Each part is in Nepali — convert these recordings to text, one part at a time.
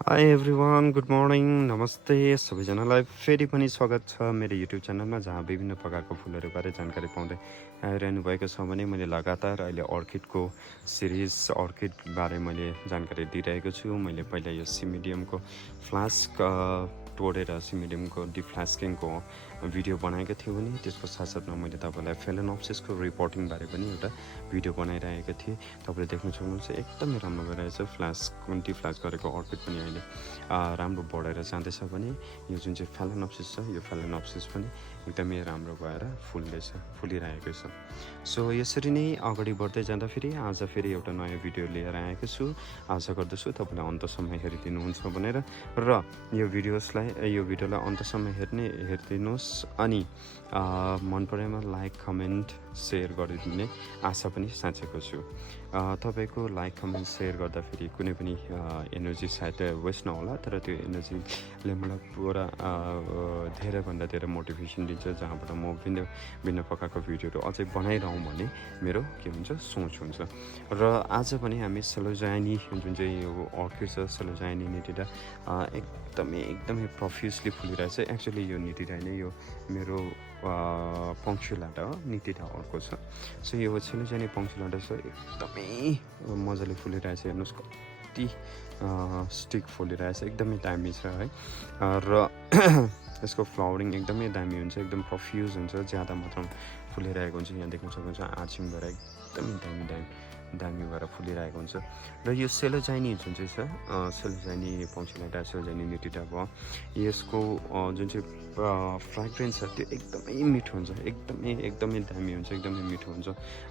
हाई एभ्रिवान गुड मर्निङ नमस्ते सबैजनालाई फेरि पनि स्वागत छ मेरो युट्युब च्यानलमा जहाँ विभिन्न प्रकारको फुलहरूबारे जानकारी पाउँदै आइरहनु भएको छ भने मैले लगातार अहिले अर्किडको सिरिज अर्किडबारे मैले जानकारी दिइरहेको छु। मैले पहिला यो सिमिडियमको फ्लास्क तोडेर सिमिडियमको डिफ्लास्किङको भिडियो बनाएको थियो भने त्यसको साथसाथमा मैले तपाईँलाई फेलेनोप्सिसको रिपोर्टिङबारे पनि एउटा भिडियो बनाइरहेको थिएँ। तपाईँले देख्न सक्नुहुन्छ एकदमै राम्रो भइरहेछ। डिफ्लास्क गरेको अर्किड पनि अहिले राम्रो बढेर जाँदैछ भने यो जुन चाहिँ फेलेनोप्सिस छ यो फेलेनोप्सिस पनि एकदमै राम्रो भएर फुलिरहेको छ। सो यसरी नै अगाडि बढ्दै जाँदाखेरि आज फेरि एउटा नयाँ भिडियो लिएर आएको छु। आशा गर्दछु तपाईँले अन्तसम्म हेरिदिनुहुन्छ भनेर र यो भिडियोलाई अन्तसम्म हेरिदिनुहोस् अनि मन परेमा लाइक कमेन्ट सेयर गरिदिने आशा पनि साँचेको छु। तपाईँको लाइक कमेन्ट सेयर गर्दाखेरि कुनै पनि एनर्जी सायद वेस्ट नहोला, तर त्यो एनर्जीले मलाई पुरा धेरैभन्दा धेरै मोटिभेसन दिन्छ, जहाँबाट म भिन्न प्रकारको भिडियोहरू अझै बनाइरहँ भन्ने मेरो के हुन्छ सोच हुन्छ। र आज पनि हामी सेलोजाइनी जुन चाहिँ यो अर्किड छ सेलोजाइनी निटिडा एकदमै प्रोफ्युसली फुलिरहेछ। एक्चुअली यो निटिडा नै यो मेरो पङ्क्चुलाटा हो, निटिडा अर्को छ। सो यो सेलोजाइनी पङ्क्चुलाटा छ एकदमै मजाले फुलिरहेछ। हेर्नुहोस् कति स्टिक फुलिरहेछ, एकदमै दामी छ है। र यसको फ्लावरिङ एकदमै दामी हुन्छ, एकदम प्रोफ्युज हुन्छ, ज्यादा मात्रामा फुलिरहेको हुन्छ। यहाँ देख्न सक्नुहुन्छ आर्चिङ भएर एकदमै दामी भएर फुलिरहेको हुन्छ। र यो सेलोजाइनी जुन चाहिँ छ सेलोजाइनी पङ्क्चुलाटा सेलोजाइनी निटिडा भयो, यसको जुन चाहिँ फ्रेग्रेन्स छ त्यो एकदमै मिठो हुन्छ, एकदमै दामी हुन्छ, एकदमै मिठो हुन्छ।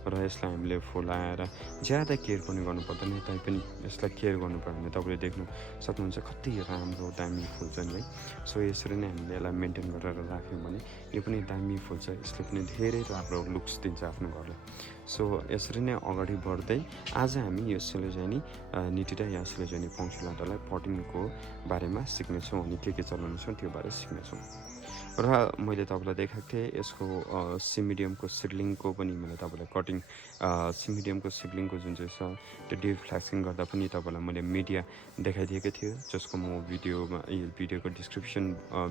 र यसलाई हामीले फुलाएर ज्यादा केयर पनि गर्नु पर्दैन, तैपनि यसलाई केयर गर्नुपर्यो भने तपाईँले देख्नु सक्नुहुन्छ कति राम्रो दामी फुल्छ नि है। सो यसरी नै हामीले यसलाई मेन्टेन गरेर राख्यौँ भने यो पनि दामी फुल्छ, यसले पनि धेरै राम्रो लुक्स दिन्छ आफ्नो घरलाई। सो यसरी नै अगाडि बढ्दै आज हामी यो सेलोजाइनी निटिडा या सेलोजाइनी पङ्क्चुलाटालाई पटिङको बारेमा सिक्नेछौँ अनि के चलाउनेछौँ त्यो बारे सिक्नेछौँ। र मैले तपाईँलाई देखाएको थिएँ यसको सिमिडियमको सिडलिङको पनि मैले तपाईँलाई कटिङ सिमिडियमको सिडलिङको जुन चाहिँ छ त्यो डिफ्लास्किङ गर्दा पनि तपाईँलाई मैले मिडिया देखाइदिएको थियो, जसको म भिडियोको डिस्क्रिप्सन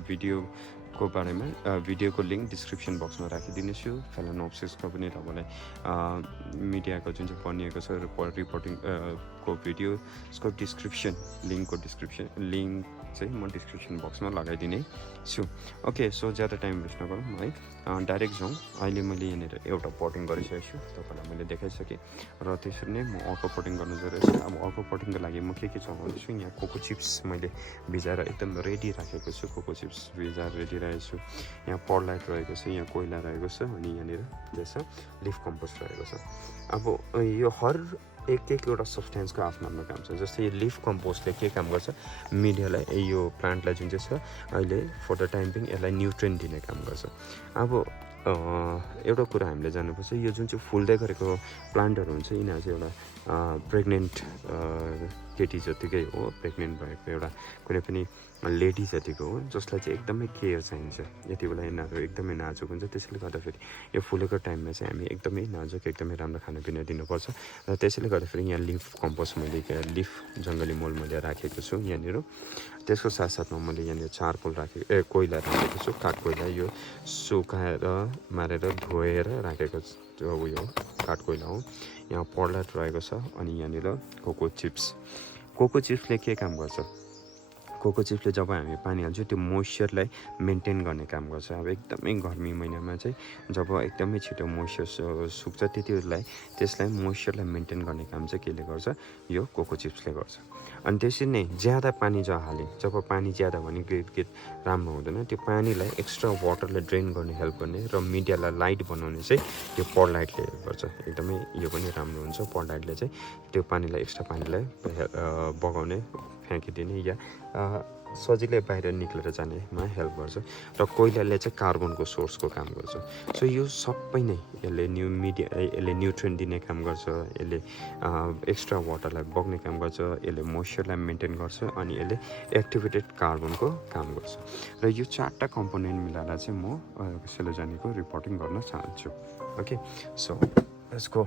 भिडियोको बारेमा भिडियोको लिङ्क डिस्क्रिप्सन बक्समा राखिदिनेछु। फेलेनोप्सिसको पनि तपाईँलाई मिडियाको जुन चाहिँ बनिएको छ रिपोर्टिङको भिडियो यसको लिङ्क चाहिँ म डिस्क्रिप्सन बक्समा लगाइदिने छु। ओके, सो ज्यादा टाइम वेस्ट नगरौँ है, डाइरेक्ट जाउँ। अहिले मैले यहाँनिर एउटा पटिङ गरिसकेको छु, तपाईँलाई मैले देखाइसकेँ। र त्यसरी नै म अर्को पटिङ गर्नु गइरहेछु। अब अर्को पटिङको लागि म के चलाउँदैछु, यहाँ कोकोचिप्स मैले भिजाएर एकदम रेडी राखेको छु। कोकोचिप्स भिजाएर रेडी राखेको छु। यहाँ पर्लाइट रहेको छ, यहाँ कोइला रहेको छ, अनि यहाँनिर त्यसो लिफ कम्पोस्ट रहेको छ। अब यो हर एकवटा सब्सटेन्सको आफ्नो काम छ। जस्तै यो लिफ कम्पोस्टले के काम गर्छ, मिडियालाई यो प्लान्टलाई जुन चाहिँ छ अहिले फर द टाइम बिङ यसलाई न्युट्रिएन्ट दिने काम गर्छ। अब एउटा कुरा हामीले जान्नुपर्छ, यो जुन चाहिँ फुल्दै गरेको प्लान्टहरू हुन्छ यिनीहरू चाहिँ एउटा प्रेग्नेन्ट केटी जतिकै हो, प्रेग्नेन्ट भएको एउटा कुनै पनि लेडी जतिको हो, जसलाई चाहिँ एकदमै केयर चाहिन्छ। यति बेला यिनीहरू एकदमै नाजुक हुन्छ, त्यसैले गर्दाखेरि यो फुलेको टाइममा चाहिँ हामी एकदमै नाजुक एकदमै राम्रो खानापिना दिनुपर्छ। र त्यसैले गर्दाखेरि यहाँ लिफ कम्पोस्ट मैले लिफ जङ्गली मल मैले राखेको छु यहाँनिर। त्यसको साथसाथमा मैले यहाँनिर कोइला राखेको छु, काठ कोइला, यो सुकाएर मारेर धोएर राखेको उयो काठ कोइला हो। यहाँ पर्लाइट रहेको छ, अनि यहाँनिर कोकोचिप्सले के काम गर्छ, कोकोचिप्सले जब हामी पानी हाल्छौँ त्यो मोइस्चरलाई मेन्टेन गर्ने काम गर्छ। अब एकदमै गर्मी महिनामा चाहिँ जब एकदमै छिटो मोइस्चर सुक्छ त्यसलाई मोइस्चरलाई मेन्टेन गर्ने काम चाहिँ केले गर्छ, यो कोकोचिप्सले गर्छ। अनि त्यसरी नै ज्यादा पानी जब पानी ज्यादा भने ग्रेड राम्रो हुँदैन, त्यो पानीलाई एक्स्ट्रा वाटरलाई ड्रेन गर्ने हेल्प गर्ने र मिडियालाई लाइट बनाउने चाहिँ यो पर्लाइटले हेल्प गर्छ। एकदमै यो पनि राम्रो हुन्छ। पर्लाइटले चाहिँ त्यो एक्स्ट्रा पानीलाई बगाउने, फ्याँकिदिने या सजिलै बाहिर निक्लेर जानेमा हेल्प गर्छ। र कोइलाले चाहिँ कार्बनको सोर्सको काम गर्छ। सो यो सबै नै यसले न्युट्रिएन्ट दिने काम गर्छ, यसले एक्स्ट्रा वाटरलाई बग्ने काम गर्छ, यसले मोइस्चरलाई मेन्टेन गर्छ, अनि यसले एक्टिभेटेड कार्बनको काम गर्छ। र यो चारवटा कम्पोनेन्ट मिलाएर चाहिँ म सेलोजानीको रिपोर्टिङ गर्न चाहन्छु। ओके, सो यसको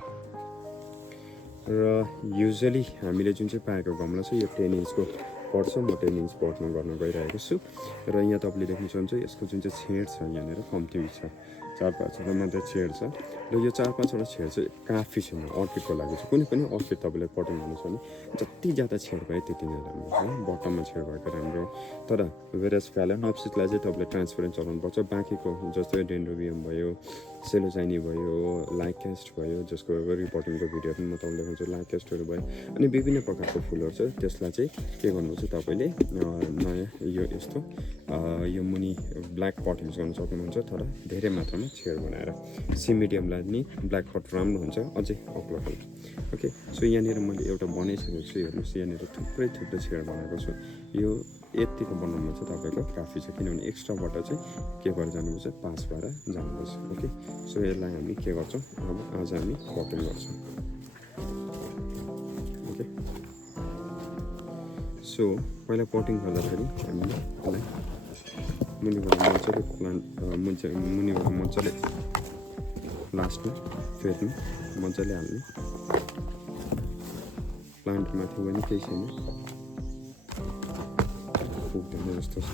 र युजुअली हामीले जुन चाहिँ पाएको गमला छ यो 10 इन्चको पर्छ म 10 इन्च पटमा गर्न गइरहेको छु र यहाँ तपाईँले देख्न सक्नुहुन्छ यसको जुन चाहिँ छेड छ यहाँनिर कम्ती छ 4-5वटा मात्रै छेड छ र यो 4-5वटा छेड चाहिँ काफी छैन अर्किडको लागि चाहिँ कुनै पनि अर्किड तपाईँले पटिङ गर्नु छ भने जति ज्यादा छेड भयो त्यति नै राम्रो है बटममा छेड भएको राम्रो तर भेरियस फ्यालेनोप्सिसलाई चाहिँ तपाईँले ट्रान्सपेरेन्ट चलाउनुपर्छ बाँकीको जस्तै डेन्ड्रोबियम भयो सेलोजाइनी भयो लाइकेस्ट भयो जसको रिपोर्टिङको भिडियो पनि म तपाईँले देखाउँछु लाइकेस्टहरू भयो अनि विभिन्न प्रकारको फुलहरू छ त्यसलाई चाहिँ के गर्नुहुन्छ तपाईँले नयाँ यो यस्तो यो मुनि ब्ल्याक पटिङ्स गर्न सक्नुहुन्छ तर धेरै मात्रामा छेड बनाएर सी मिडियमलाई नि ब्ल्याक पट राम्रो हुन्छ अझै अग्लो खालको ओके सो यहाँनिर मैले एउटा बनाइसकेको छु हेर्नुहोस् यहाँनिर थुप्रै छेड बनाएको छु यो यतिको बनाउनु चाहिँ तपाईँको काफी छ किनभने एक्स्ट्राबाट चाहिँ के गरेर जानुपर्छ पास भएर जानुपर्छ ओके सो यसलाई हामी के गर्छौँ अब आज हामी पटिङ गर्छौँ ओके सो पहिला पटिङ गर्दाखेरि हामीले यसलाई मुनिबाट मजाले प्लान्ट मुनिबाट मजाले लास्टमा फेर्नु मजाले हाल्नु प्लान्ट माथि पनि केही छैन पुग्दैन जस्तो छ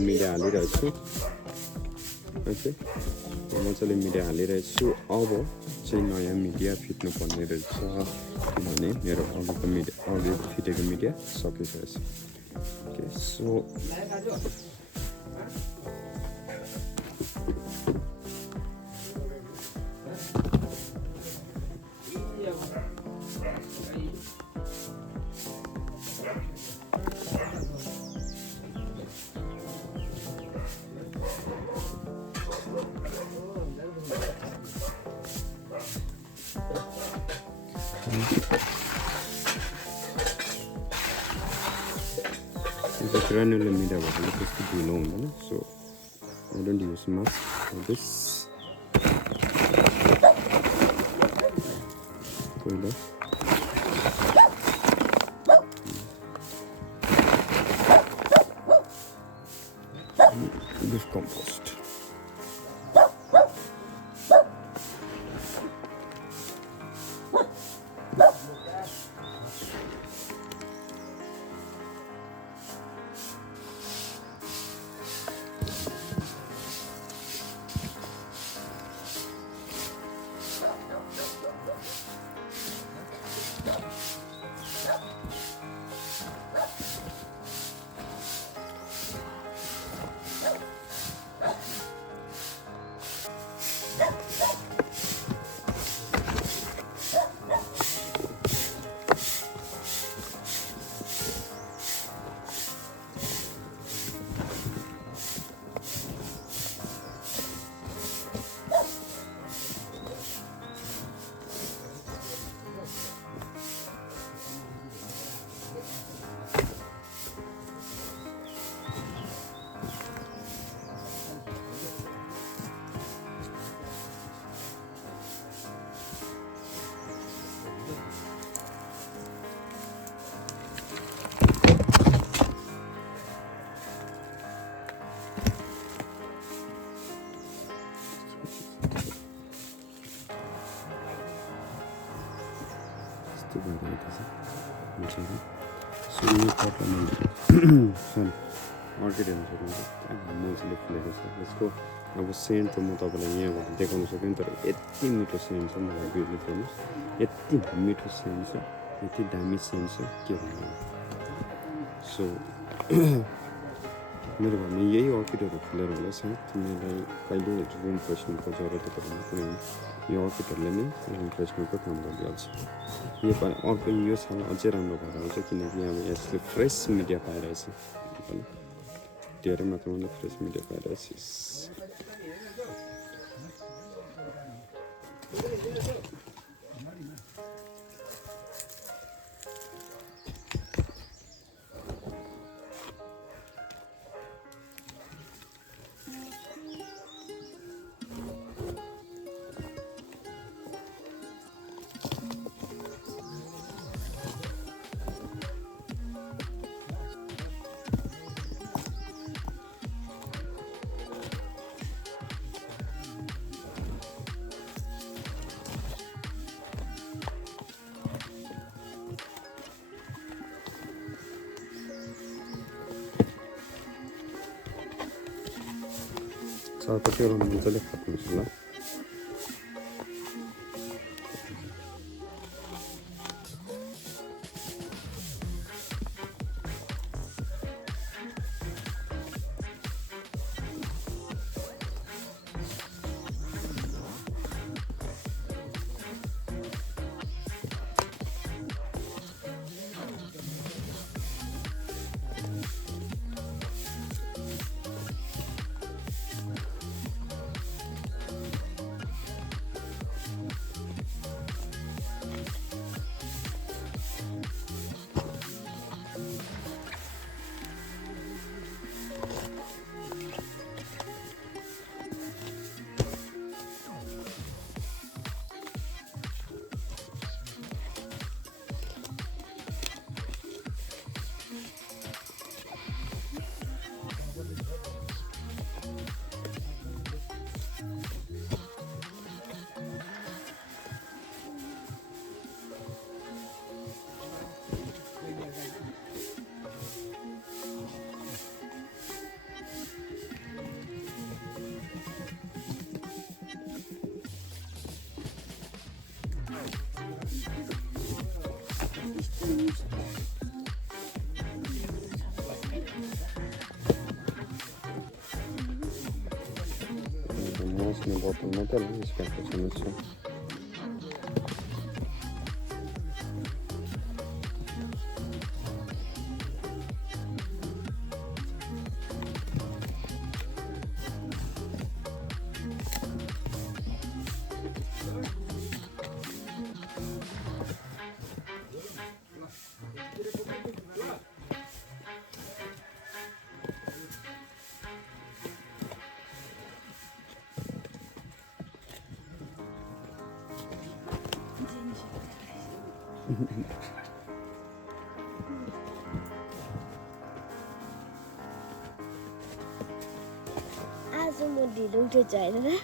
मिडिया हालिरहेको छु ओके मजाले मिडिया हालिरहेको छु अब चाहिँ नयाँ मिडिया फिट्नु पर्ने रहेछ किनभने मेरो अघिको अघि फिटेको मिडिया सकिसकेको छ okay so granular media bottle just to be known, so I don't use much for this. This compost. So you cut sorry orchid mostly flavors. Let's go. अब सेन्ट त म तपाईँलाई यहाँबाट देखाउन सकेँ तर यति मिठो सेन्ट छ मलाई ब्युटिफुल यति मिठो सेन्ट छ यति दामी सेन्ट छ के भन्नु सो मेरो घरमा यही अर्किडहरू फुलेर होला सायद तिमीलाई कहिले रुम फ्रेसनरको जरुरत पर्दैन किनभने यो अर्किडहरूले नै रुम फ्रेसनरको काम गरिहाल्छ यो पालि अर्को यो साल अझै राम्रो भएर आउँछ किनकि अब यसले फ्रेस मिडिया पाइरहेछ धेरै मात्रामा फ्रेस मिडिया पाइरहेछ सयपत्री वाला मजाले काट्नुपर्छ ल mocno bottom metal jest jak to co आज म ढिलो उठेछु होइन र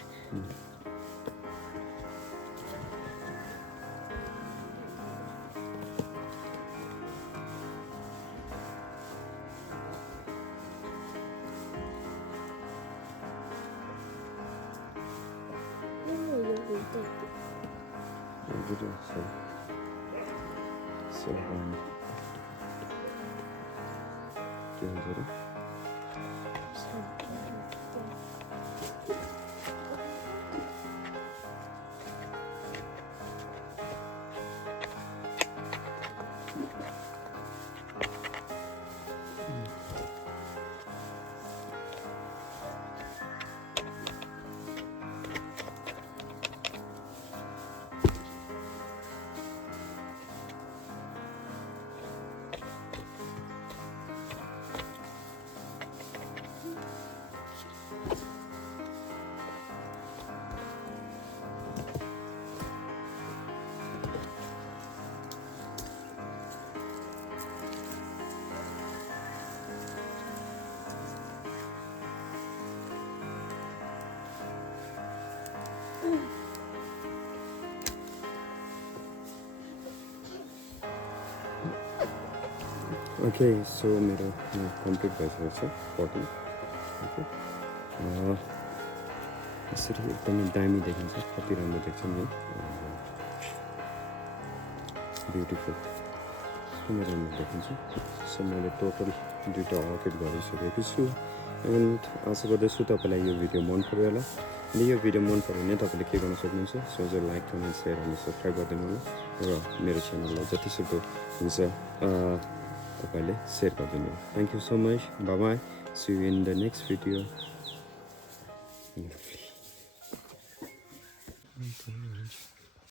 Okay, so मेरो कम्प्लिट भइसकेको छ पटिङ ओके यसरी एकदमै दामी देखिन्छ कति राम्रो देख्छ नि ब्युटिफुल एकदमै राम्रो देखिन्छ सो मैले टोटल 2टा अर्किड गरिसकेको छु एन्ड आशा गर्दैछु तपाईँलाई यो भिडियो मन पर्यो होला अनि यो भिडियो मन पर्यो भने तपाईँले के गर्न सक्नुहुन्छ सो चाहिँ लाइक कमेन्ट सेयर अनि सब्सक्राइब गरिदिनु होला र मेरो च्यानललाई जतिसक्दो हुन्छ तपाईँले सेयर गरिदिनु होला thank you so much bye bye see you in the next video